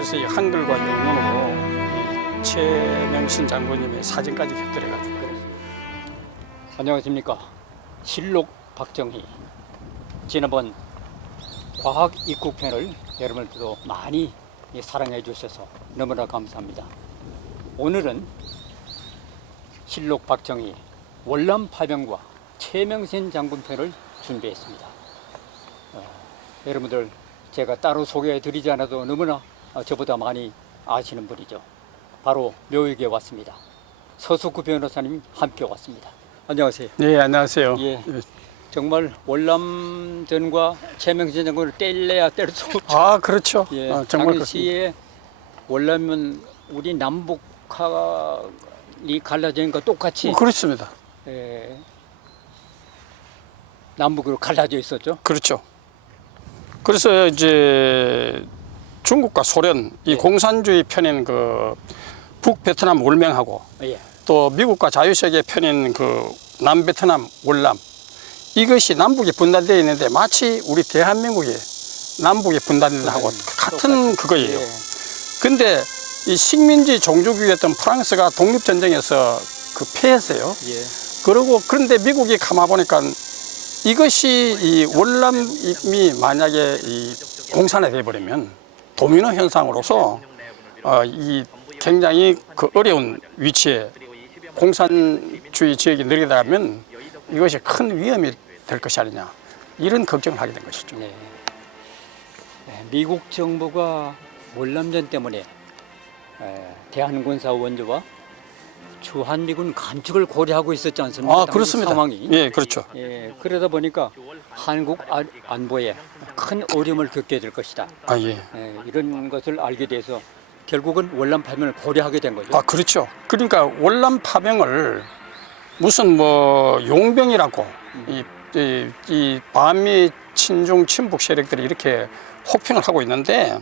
그래서 이 한글과 영문으로 이 최명신 장군님의 사진까지 곁들여가지고. 안녕하십니까. 실록 박정희. 지난번 과학 입국편을 여러분들도 많이 사랑해 주셔서 너무나 감사합니다. 오늘은 실록 박정희 월남 파병과 최명신 장군편을 준비했습니다. 여러분들 제가 따로 소개해 드리지 않아도 너무나 저보다 많이 아시는 분이죠. 바로 묘역에 왔습니다. 서석구 변호사님 함께 왔습니다. 안녕하세요. 네, 안녕하세요. 예. 정말 월남전과 최명신 장군을 뗄래야 뗄 수 없죠. 아, 그렇죠. 예. 정말 당시에 월남은 우리 남북이 갈라진 거 똑같이 그렇습니다. 남북으로 갈라져 있었죠. 그렇죠. 그래서 이제 중국과 소련 이 예. 공산주의 편인 그 북베트남 월맹하고 예. 또 미국과 자유세계 편인 그 남베트남 월남, 이것이 남북이 분단되어 있는데 마치 우리 대한민국이 남북이 분단하고 같은 그거예요. 예. 근데 이 식민지 종주국이었던 프랑스가 독립전쟁에서 그 패했어요. 예. 그런데 미국이 가만 보니까 이것이 이 월남이 만약에 이 공산화 돼버리면 도미노 현상으로서 이 굉장히 그 어려운 위치에 공산주의 지역이 늘어나면 이것이 큰 위험이 될 것이 아니냐, 이런 걱정을 하게 된 것이죠. 네. 미국 정부가 월남전 때문에 대한군사 원조와 주한미군 감축을 고려하고 있었지 않습니까? 아, 그렇습니다. 상황이. 예, 그렇죠. 예, 그러다 보니까 한국 안보에 큰 어려움을 겪게 될 것이다. 아, 예. 이런 것을 알게 돼서 결국은 월남 파병을 고려하게 된 거죠. 아, 그렇죠. 그러니까 월남 파병을 무슨 뭐 용병이라고 이 반미 친중 친북 세력들이 이렇게 혹평을 하고 있는데,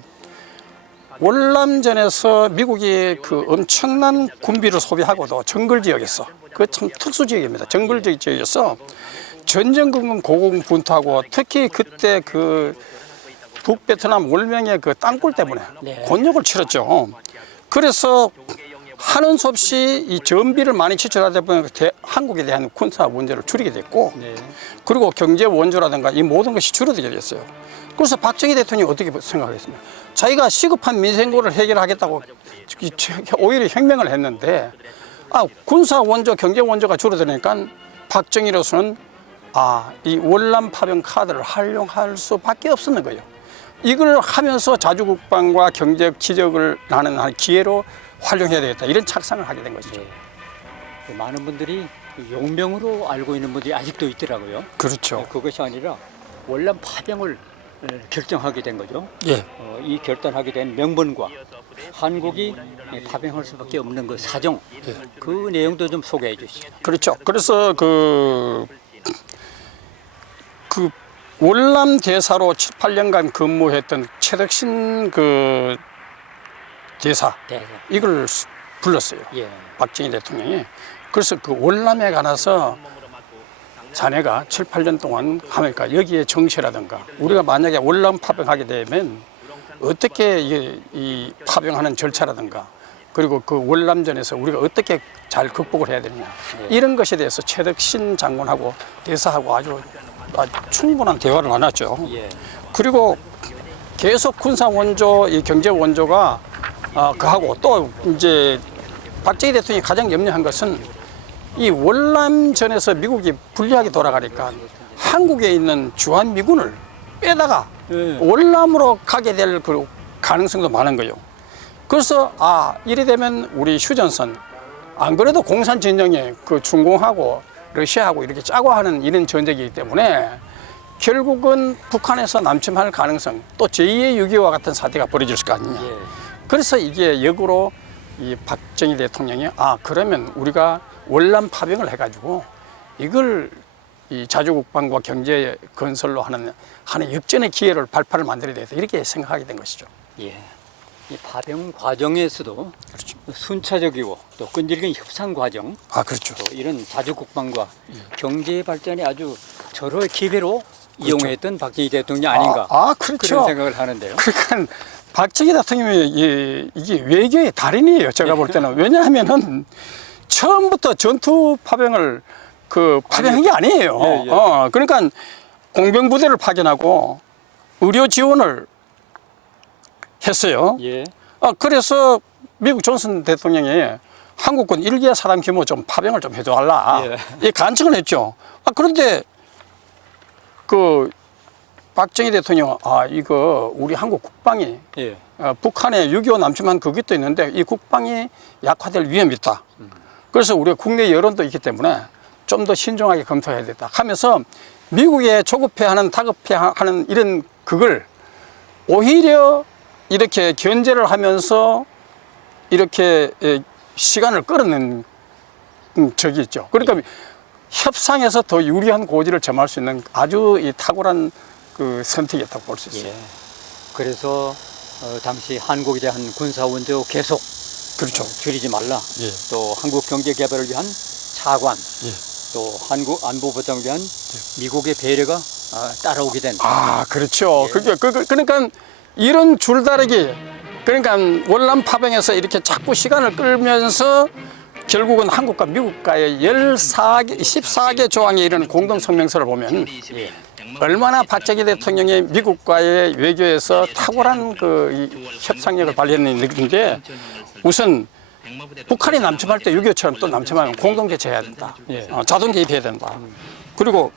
월남전에서 미국이 그 엄청난 군비를 소비하고도 정글 지역에서, 그 참 특수 지역입니다. 정글 지역에서 전전긍긍 고군분투하고, 특히 그때 그 북베트남 월맹의 그 땅굴 때문에 네. 곤욕을 치렀죠. 그래서 하는 수 없이 이 전비를 많이 지출하다 보니까 한국에 대한 군사 원조를 줄이게 됐고, 네. 그리고 경제 원조라든가 이 모든 것이 줄어들게 됐어요. 그래서 박정희 대통령이 어떻게 생각하겠습니까? 자기가 시급한 민생고를 해결하겠다고 오히려 혁명을 했는데, 군사 원조, 경제 원조가 줄어드니까 박정희로서는 이 월남 파병 카드를 활용할 수밖에 없었는 거예요. 이걸 하면서 자주국방과 경제적 지적을 나는 기회로 활용해야 되겠다, 이런 착상을 하게 된 것이죠. 네. 많은 분들이 용병으로 알고 있는 분들이 아직도 있더라고요. 그렇죠. 그것이 아니라 월남 파병을 결정하게 된 거죠. 예. 이 결단하게 된 명분과 한국이 파병할 수밖에 없는 그 사정, 그 내용도 좀 소개해 주시죠. 그렇죠. 그래서 그 월남 대사로 7, 8년간 근무했던 최덕신 그 대사, 네. 이걸 불렀어요. 예. 박정희 대통령이. 그래서 그 월남에 관해서 자네가 7, 8년 동안 하니까 여기에 정치라든가, 우리가 만약에 월남 파병하게 되면 어떻게 이 파병하는 절차라든가, 그리고 그 월남전에서 우리가 어떻게 잘 극복을 해야 되느냐, 이런 것에 대해서 최덕신 장군하고 대사하고 아주 충분한 대화를 나눴죠. 예. 그리고 계속 군사 원조, 이 경제 원조가 그하고 또 이제 박정희 대통령이 가장 염려한 것은 이 월남전에서 미국이 불리하게 돌아가니까 한국에 있는 주한미군을 빼다가 월남으로 가게 될 그 가능성도 많은 거예요. 그래서 이래 되면 우리 휴전선, 안 그래도 공산 진영에 그 중공하고 러시아하고 이렇게 짜고 하는 이런 전쟁이기 때문에 결국은 북한에서 남침할 가능성, 또 제2의 6.25와 같은 사태가 벌어질 거 아니냐. 예. 그래서 이게 역으로 이 박정희 대통령이 그러면 우리가 월남 파병을 해가지고 이걸 이 자주국방과 경제 건설로 하는 역전의 기회를 발판을 만들어야 되겠다, 이렇게 생각하게 된 것이죠. 예. 이 파병 과정에서도 그렇죠. 순차적이고 또 끈질긴 협상 과정, 그렇죠. 또 이런 자주국방과 경제 발전이 아주 절호의 기회로 이용했던 박정희 대통령이 아닌가, 그렇죠. 그런 생각을 하는데요. 그러니까 박정희 대통령이 이게 외교의 달인이에요. 제가 볼 때는. 왜냐하면은 처음부터 전투 파병을 파병한 게 아니에요. 예, 예. 그러니까 공병 부대를 파견하고 의료 지원을 했어요. 예. 그래서 미국 존슨 대통령이 한국군 1기의 사람 규모 좀 파병을 좀 해줘달라. 예. 이 간청을 했죠. 그런데 박정희 대통령은 이거 우리 한국 국방이 예. 북한에 6.25 남침한 그것도 있는데 이 국방이 약화될 위험이 있다. 그래서 우리가 국내 여론도 있기 때문에 좀 더 신중하게 검토해야 된다 하면서 미국에 조급해하는 다급해하는 이런 그걸 오히려 이렇게 견제를 하면서 이렇게 시간을 끌어낸 적이 있죠. 그러니까 협상에서 더 유리한 고지를 점할 수 있는 아주 이 탁월한 선택이었다고 볼 수 있어요. 예. 그래서 당시 한국에 대한 군사 원조 계속 그렇죠. 줄이지 말라. 예. 또 한국 경제 개발을 위한 차관, 예. 또 한국 안보 보장을 위한 미국의 배려가 따라오게 된. 그렇죠. 예. 그러니까 이런 줄다리기, 그러니까 월남 파병에서 이렇게 자꾸 시간을 끌면서 결국은 한국과 미국과의 14개 조항에 이르는 공동성명서를 보면 예. 얼마나 박정희 대통령이 미국과의 외교에서 탁월한 이 협상력을 발휘했는데 우선 북한이 남침할 때 6.25처럼 또 남침하면 공동 개최해야 된다. 예. 자동 개입해야 된다. 그리고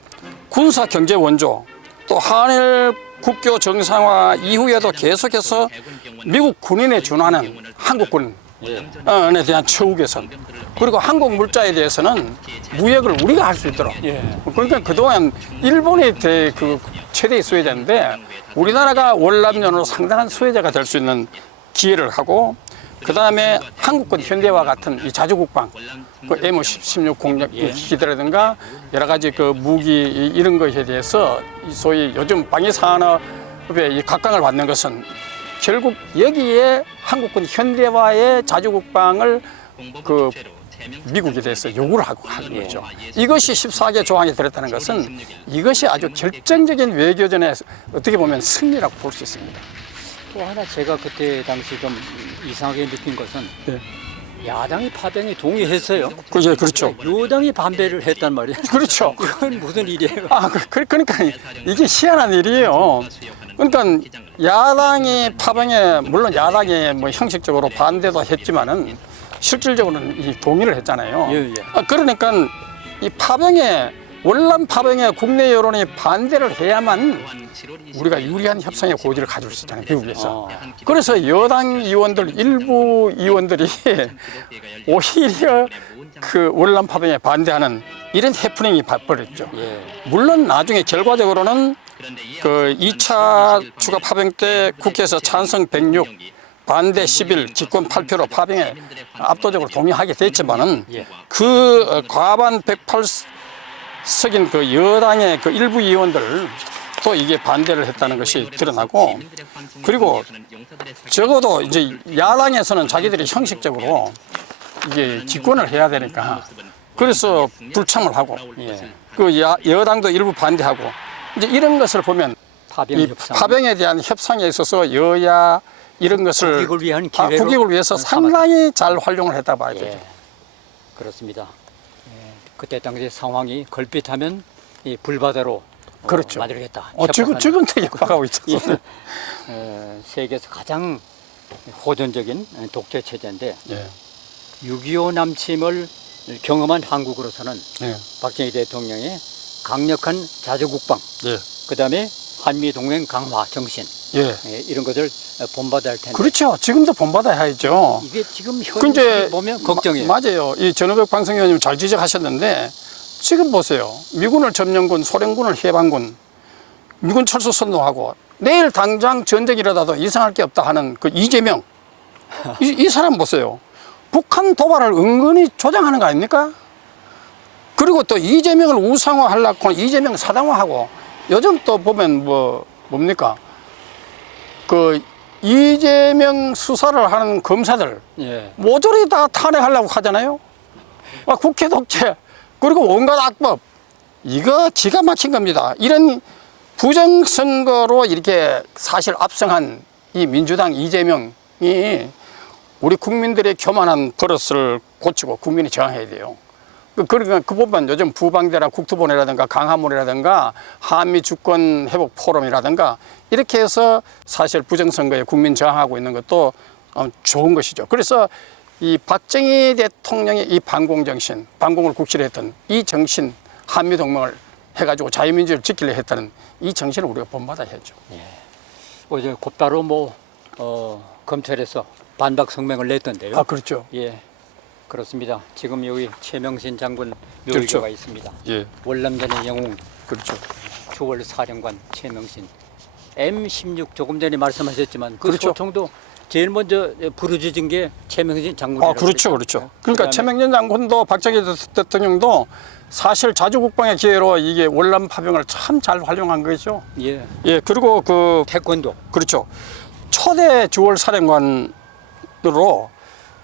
군사 경제 원조, 또 한일 국교 정상화 이후에도 계속해서 미국 군인에 준하는 한국군에 대한 처우 개선, 그리고 한국 물자에 대해서는 무역을 우리가 할 수 있도록. 예. 그러니까 그동안 일본이 최대의 수혜자인데 우리나라가 월남전으로 상당한 수혜자가 될 수 있는 기회를 하고, 그 다음에 한국군 현대화 같은 이 자주국방, M16 공격 기기라든가 여러 가지 무기 이런 것에 대해서 소위 요즘 방위산업의 이 각광을 받는 것은 결국 여기에 한국군 현대화의 자주국방을 미국에 대해서 요구를 하고 하는 거죠. 이것이 14개 조항에 들었다는 것은 이것이 아주 결정적인 외교전의 어떻게 보면 승리라고 볼 수 있습니다. 또 하나 제가 그때 당시 좀 이상하게 느낀 것은 야당이 파병에 동의했어요. 그렇죠. 여당이 반대를 했단 말이에요. 그렇죠. 이건 무슨 일이에요? 그러니까 이게 희한한 일이에요. 그러니까 야당이 파병에, 물론 야당이 형식적으로 반대도 했지만은 실질적으로는 이 동의를 했잖아요. 예. 그러니까 이 월남 파병에 국내 여론이 반대를 해야만 우리가 유리한 협상의 고지를 가질 수 있잖아요, 미국에서. 그래서 여당 의원들, 일부 의원들이 오히려 월남 파병에 반대하는 이런 해프닝이 벌어졌죠. 물론 나중에 결과적으로는 2차 추가 파병 때 국회에서 찬성 106, 반대 11, 기권 8표로 파병에 압도적으로 동의하게 됐지만은 과반 108석인 여당의 일부 의원들 또 이게 반대를 했다는 것이 드러나고, 그리고 적어도 이제 야당에서는 자기들이 형식적으로 이게 기권을 해야 되니까 그래서 불참을 하고 여당도 일부 반대하고 이제 이런 것을 보면 파병에 대한 협상에 있어서 여야 이런 것을 국익을 위해서 상당히 잘 활용을 했다 봐야 되죠. 그렇습니다. 그때 당시 상황이 걸핏하면 이 불바다로 그렇죠. 만들겠다. 지금도 협박하고 있었어요. 세계에서 가장 호전적인 독재 체제인데 6.25 남침을 경험한 한국으로서는 박정희 대통령의 강력한 자주국방, 그다음에 한미동맹 강화 정신, 이런 것을 본받아야 할 텐데. 그렇죠. 지금도 본받아야죠. 이게 지금 현재 보면 걱정이에요. 맞아요. 이 전우백 방송위원님 잘 지적하셨는데 지금 보세요. 미군을 점령군, 소련군을 해방군, 미군 철수 선동하고 내일 당장 전쟁이라도 이상할 게 없다 하는 이재명. 이 사람 보세요. 북한 도발을 은근히 조장하는 거 아닙니까? 그리고 또 이재명을 우상화하려고 이재명 사당화하고 요즘 또 보면 뭡니까? 이재명 수사를 하는 검사들 모조리 다 탄핵하려고 하잖아요. 국회 독재, 그리고 온갖 악법, 이거 기가 막힌 겁니다. 이런 부정선거로 이렇게 사실 압승한 이 민주당 이재명이 우리 국민들의 교만한 버릇을 고치고 국민이 저항해야 돼요. 그러니까 그 부분 요즘 부방대라 국토본이라든가 강화문이라든가 한미 주권 회복 포럼이라든가 이렇게 해서 사실 부정선거에 국민 저항하고 있는 것도 좋은 것이죠. 그래서 이 박정희 대통령의 이 반공정신, 반공을 국시했던 이 정신, 한미동맹을 해가지고 자유민주를 지키려 했다는 이 정신을 우리가 본받아야죠. 어제 곧바로 검찰에서 반박 성명을 냈던데요. 아, 그렇죠. 예, 그렇습니다. 지금 여기 최명신 장군 그렇죠. 묘기가 있습니다. 예, 월남전의 영웅 그렇죠. 주월 사령관 최명신. M16 조금 전에 말씀하셨지만 그 그렇죠. 소총도 제일 먼저 부르짖은 게 최명신 장군이라고. 그렇죠, 그랬죠. 그렇죠. 그러니까 최명진 장군도 박정희 대통령도 사실 자주국방의 기회로 이게 월남 파병을 참 잘 활용한 거죠. 예, 예, 그리고 태권도. 그렇죠. 초대 주월 사령관으로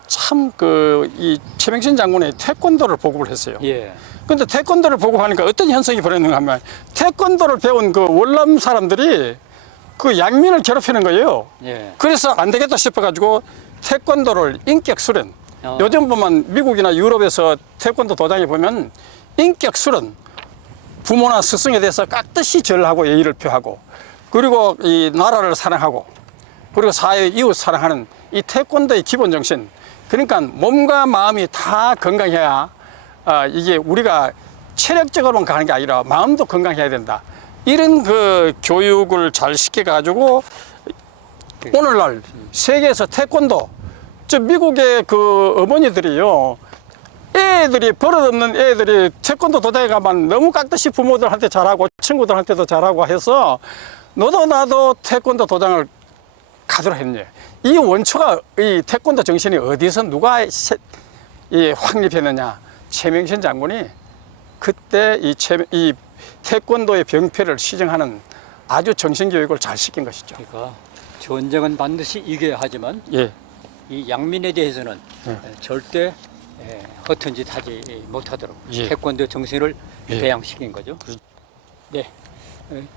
참 이 최명신 장군의 태권도를 보급을 했어요. 예, 근데 태권도를 보급하니까 어떤 현상이 벌어졌는가 하면 태권도를 배운 그 월남 사람들이 그 양민을 괴롭히는 거예요. 예. 그래서 안 되겠다 싶어가지고 태권도를 인격 수련. 요즘 보면 미국이나 유럽에서 태권도 도장에 보면 인격 수련. 부모나 스승에 대해서 깍듯이 절하고 예의를 표하고 그리고 이 나라를 사랑하고 그리고 사회 이웃 사랑하는 이 태권도의 기본 정신. 그러니까 몸과 마음이 다 건강해야 이게 우리가 체력적으로만 가는 게 아니라 마음도 건강해야 된다. 이런 그 교육을 잘 시켜가지고 오늘날 세계에서 태권도, 저 미국의 그 어머니들이요, 애들이 버릇없는 애들이 태권도 도장에 가면 너무 깍듯이 부모들한테 잘하고 친구들한테도 잘하고 해서 너도 나도 태권도 도장을 가도록 했네. 이 원초가 이 태권도 정신이 어디서 누가 확립했느냐? 최명신 장군이 그때 이 태권도의 병폐를 시정하는 아주 정신교육을 잘 시킨 것이죠. 그러니까 전쟁은 반드시 이겨야 하지만 예, 이 양민에 대해서는 절대 허튼 짓 하지 못하도록 예. 태권도 정신을 예. 배양시킨 거죠. 네,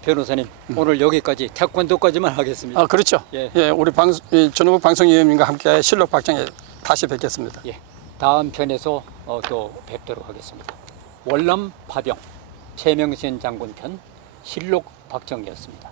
변호사님 오늘 여기까지 태권도까지만 하겠습니다. 아, 그렇죠. 예. 예, 우리 전우국 방송위원님과 함께 실록 박정에 다시 뵙겠습니다. 예, 다음 편에서 또 뵙도록 하겠습니다. 월남 파병 최명신 장군 편 실록 박정이었습니다.